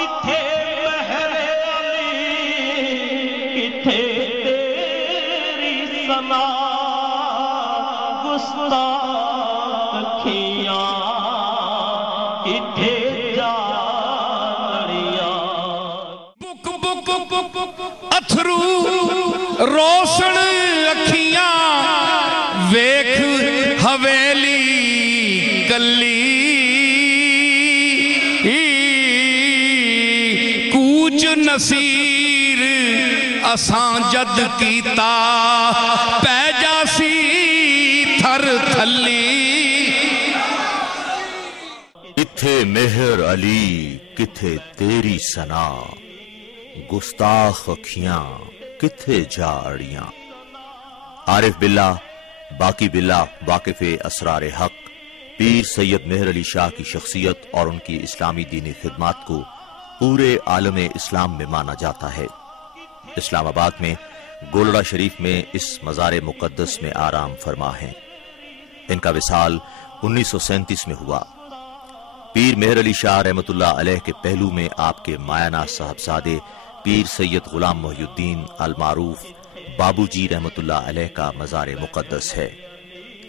کتھے مہر علی کتھے تیری ثنا گستاخیاں کتھے جانڑیاں بک بک اتھرو روشن اکھیاں ویکھ حویلی کلی کوچ نصیر اساں جد کیتا پہ جاسی تھر تھلی کتھے مہر علی کتھے تیری ثنا گستاخ اکھیاں کتھے جاڑیاں۔ عارف باللہ باقی باللہ واقف اسرار حق پیر سید مہر علی شاہ کی شخصیت اور ان کی اسلامی دینی خدمات کو پورے عالم اسلام میں مانا جاتا ہے۔ اسلام آباد میں گولڑا شریف میں اس مزار مقدس میں آرام فرما ہیں۔ ان کا وصال 1937 میں ہوا۔ پیر مہر علی شاہ رحمۃ اللہ علیہ کے پہلو میں آپ کے مایانہ صاحبزادے پیر سید غلام محی الدین المعروف بابو جی رحمۃ اللہ علیہ کا مزار مقدس ہے۔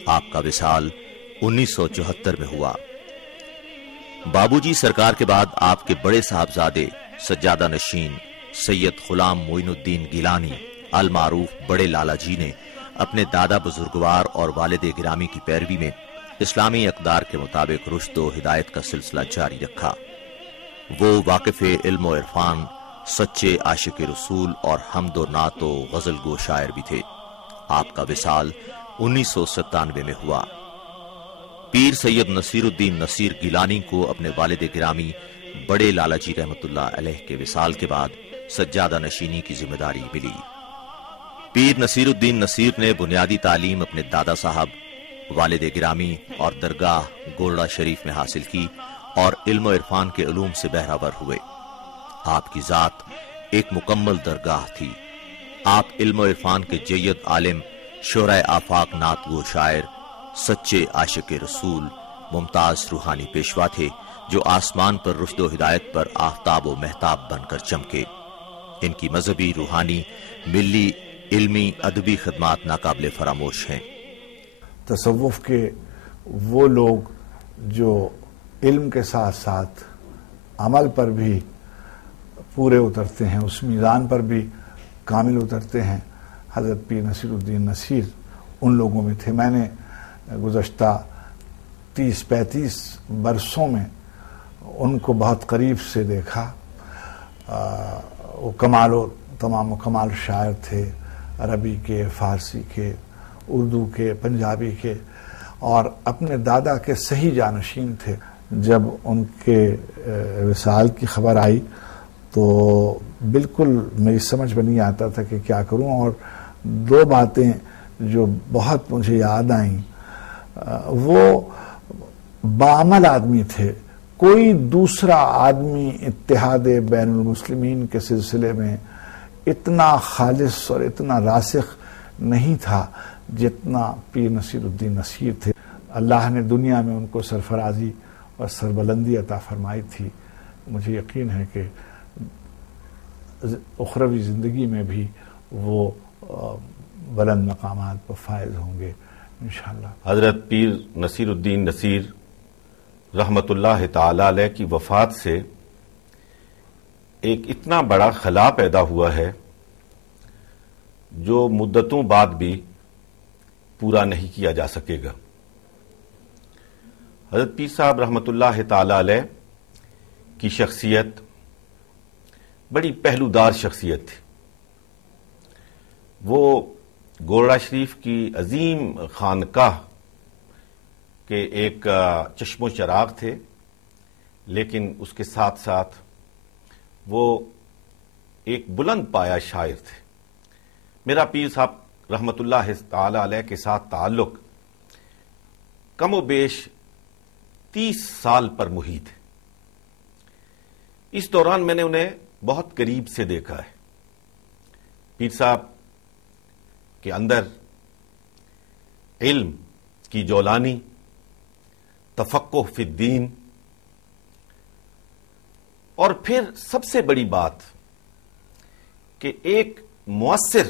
آپ کا وصال 1974 میں ہوا۔ بابو جی سرکار کے بعد آپ کے بڑے صاحبزادے سجادہ نشین سید غلام معین الدین گیلانی المعروف بڑے لالا جی نے اپنے دادا بزرگوار اور والد گرامی کی پیروی میں اسلامی اقدار کے مطابق رشد و ہدایت کا سلسلہ جاری رکھا۔ وہ واقف علم و عرفان، سچے عاشق رسول اور حمد و نعت و غزل گو شاعر بھی تھے۔ آپ کا وصال 1997 میں ہوا۔ پیر سید نصیر الدین نصیر گیلانی کو اپنے والد گرامی بڑے لالا جی رحمۃ اللہ علیہ کے وصال کے بعد سجادہ نشینی کی ذمہ داری ملی۔ پیر نصیر الدین نصیر نے بنیادی تعلیم اپنے دادا صاحب والد گرامی اور درگاہ گولڑا شریف میں حاصل کی اور علم و عرفان کے علوم سے بہرہور ہوئے۔ آپ کی ذات ایک مکمل درگاہ تھی۔ آپ علم و عرفان کے جید عالم، شہرۂ آفاق نعت گو شاعر، سچے عاشق رسول، ممتاز روحانی پیشوا تھے جو آسمان پر رشد و ہدایت پر آفتاب و مہتاب بن کر چمکے۔ ان کی مذہبی، روحانی، ملی، علمی، ادبی خدمات ناقابل فراموش ہیں۔ تصوف کے وہ لوگ جو علم کے ساتھ ساتھ عمل پر بھی پورے اترتے ہیں، اس میزان پر بھی کامل اترتے ہیں، حضرت پیر نصیر الدین نصیر ان لوگوں میں تھے۔ میں نے گزشتہ 30-35 برسوں میں ان کو بہت قریب سے دیکھا۔ وہ تمام و کمال شاعر تھے، عربی کے، فارسی کے، اردو کے، پنجابی کے، اور اپنے دادا کے صحیح جانشین تھے۔ جب ان کے وصال کی خبر آئی تو بالکل میری سمجھ میں نہیں آتا تھا کہ کیا کروں، اور دو باتیں جو بہت مجھے یاد آئیں۔ وہ بعمل آدمی تھے، کوئی دوسرا آدمی اتحاد بین المسلمین کے سلسلے میں اتنا خالص اور اتنا راسخ نہیں تھا جتنا پیر نصیر الدین نصیر تھے۔ اللہ نے دنیا میں ان کو سرفرازی اور سربلندی عطا فرمائی تھی۔ مجھے یقین ہے کہ اخروی زندگی میں بھی وہ بلند مقامات پر فائز ہوں گے انشاءاللہ۔ حضرت پیر نصیر الدین نصیر رحمت اللہ تعالی علیہ کی وفات سے ایک اتنا بڑا خلا پیدا ہوا ہے جو مدتوں بعد بھی پورا نہیں کیا جا سکے گا۔ حضرت پیر صاحب رحمت اللہ تعالی علیہ کی شخصیت بڑی پہلودار شخصیت تھی۔ وہ گولڑا شریف کی عظیم خانقاہ کے ایک چشم و چراغ تھے، لیکن اس کے ساتھ ساتھ وہ ایک بلند پایا شاعر تھے۔ میرا پیر صاحب رحمت اللہ تعالی علیہ کے ساتھ تعلق کم و بیش 30 سال پر محیط ہے۔ اس دوران میں نے انہیں بہت قریب سے دیکھا ہے۔ پیر صاحب کے اندر علم کی جولانی، تفقہ فی الدین اور پھر سب سے بڑی بات کہ ایک مؤثر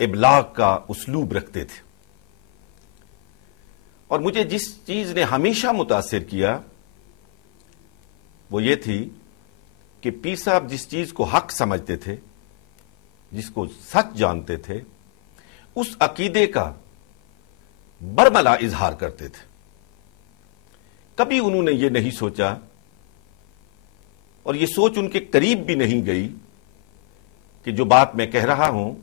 ابلاغ کا اسلوب رکھتے تھے. اور مجھے جس چیز نے ہمیشہ متاثر کیا وہ یہ تھی کہ پیر صاحب جس چیز کو حق سمجھتے تھے، جس کو سچ جانتے تھے، اس عقیدے کا برملا اظہار کرتے تھے. کبھی انہوں نے یہ نہیں سوچا، اور یہ سوچ ان کے قریب بھی نہیں گئی کہ جو بات میں کہہ رہا ہوں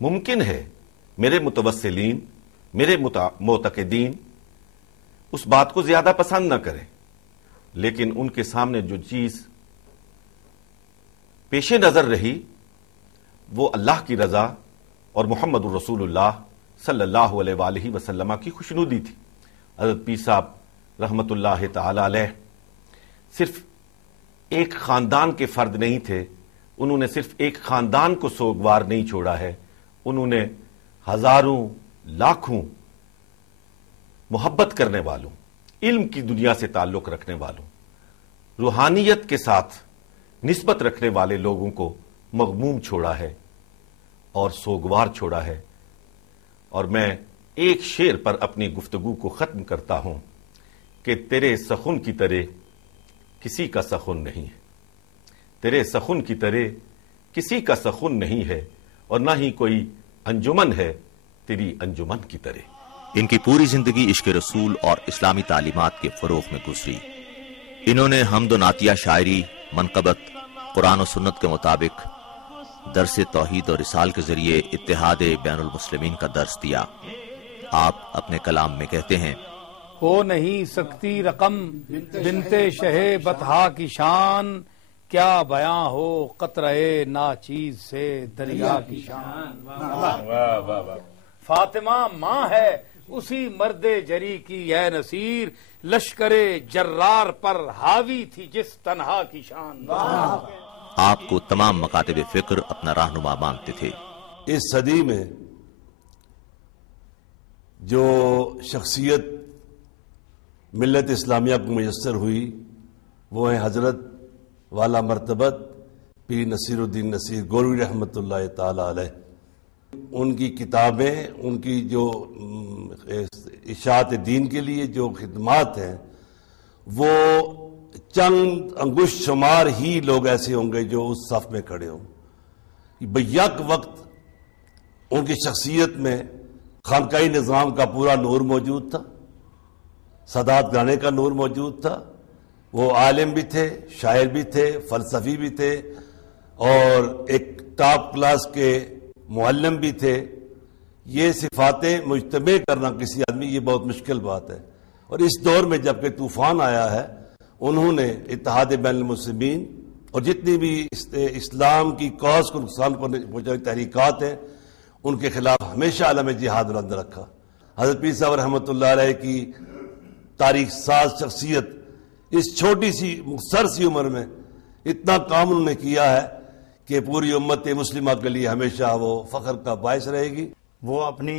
ممکن ہے میرے متوسلین، میرے معتقدین اس بات کو زیادہ پسند نہ کریں، لیکن ان کے سامنے جو چیز پیش نظر رہی وہ اللہ کی رضا اور محمد الرسول اللہ صلی اللہ علیہ وآلہ وسلم کی خوشنودی تھی. حضرت پیر صاحب رحمت اللہ تعالی علیہ صرف ایک خاندان کے فرد نہیں تھے، انہوں نے صرف ایک خاندان کو سوگوار نہیں چھوڑا ہے، انہوں نے ہزاروں لاکھوں محبت کرنے والوں، علم کی دنیا سے تعلق رکھنے والوں، روحانیت کے ساتھ نسبت رکھنے والے لوگوں کو مغموم چھوڑا ہے اور سوگوار چھوڑا ہے. اور میں ایک شعر پر اپنی گفتگو کو ختم کرتا ہوں کہ تیرے سخن کی طرح کسی کا سخن نہیں ہے، تیرے سخن کی طرح کسی کا سخن نہیں ہے، اور نہ ہی کوئی انجمن ہے تیری انجمن کی طرح. ان کی پوری زندگی عشق رسول اور اسلامی تعلیمات کے فروغ میں گزری. انہوں نے حمد و نعتیہ شاعری، منقبت، قرآن و سنت کے مطابق درس توحید اور رسال کے ذریعے اتحاد بین المسلمین کا درس دیا. آپ اپنے کلام میں کہتے ہیں، ہو نہیں سکتی رقم بنت شہ بطحا کی شان، کیا بیاں ہو قطرے ناچیز سے دریا کی شان. فاطمہ ماں ہے اسی مرد جری کی اے نصیر، لشکر جرار پر حاوی تھی جس تنہا کی شان. آپ کو تمام مکاتب فکر اپنا رہنما مانتے تھے. اس صدی میں جو شخصیت ملت اسلامیہ کو میسر ہوئی وہ ہیں حضرت والا مرتبت پیر نصیر الدین نصیر گولوی رحمۃ اللہ تعالی علیہ. ان کی کتابیں، ان کی جو اشاعت دین کے لیے جو خدمات ہیں، وہ چند انگشت شمار ہی لوگ ایسے ہوں گے جو اس صف میں کھڑے ہوں. بیک وقت ان کی شخصیت میں خانقاہی نظام کا پورا نور موجود تھا، سادات گانے کا نور موجود تھا. وہ عالم بھی تھے، شاعر بھی تھے، فلسفی بھی تھے، اور ایک ٹاپ کلاس کے معلم بھی تھے. یہ صفاتیں مجتمع کرنا کسی آدمی، یہ بہت مشکل بات ہے. اور اس دور میں جب کہ طوفان آیا ہے، انہوں نے اتحاد بین المسلمین اور جتنی بھی اسلام کی کاز کو نقصان پہنچانے تحریکات ہیں ان کے خلاف ہمیشہ علم جہاد بلند رکھا. حضرت پیر صاحب رحمۃ اللہ علیہ کی تاریخ ساز شخصیت اس چھوٹی سی مختصر سی عمر میں اتنا کام انہوں نے کیا ہے کہ پوری امت مسلمہ کے لیے ہمیشہ وہ فخر کا باعث رہے گی. وہ اپنی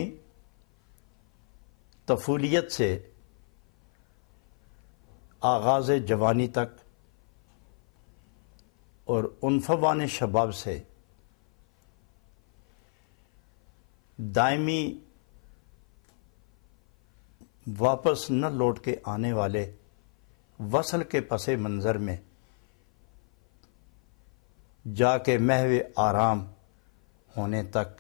طفولیت سے آغاز جوانی تک اور عنفوان شباب سے دائمی واپس نہ لوٹ کے آنے والے وصل کے پس منظر میں جا کے محو آرام ہونے تک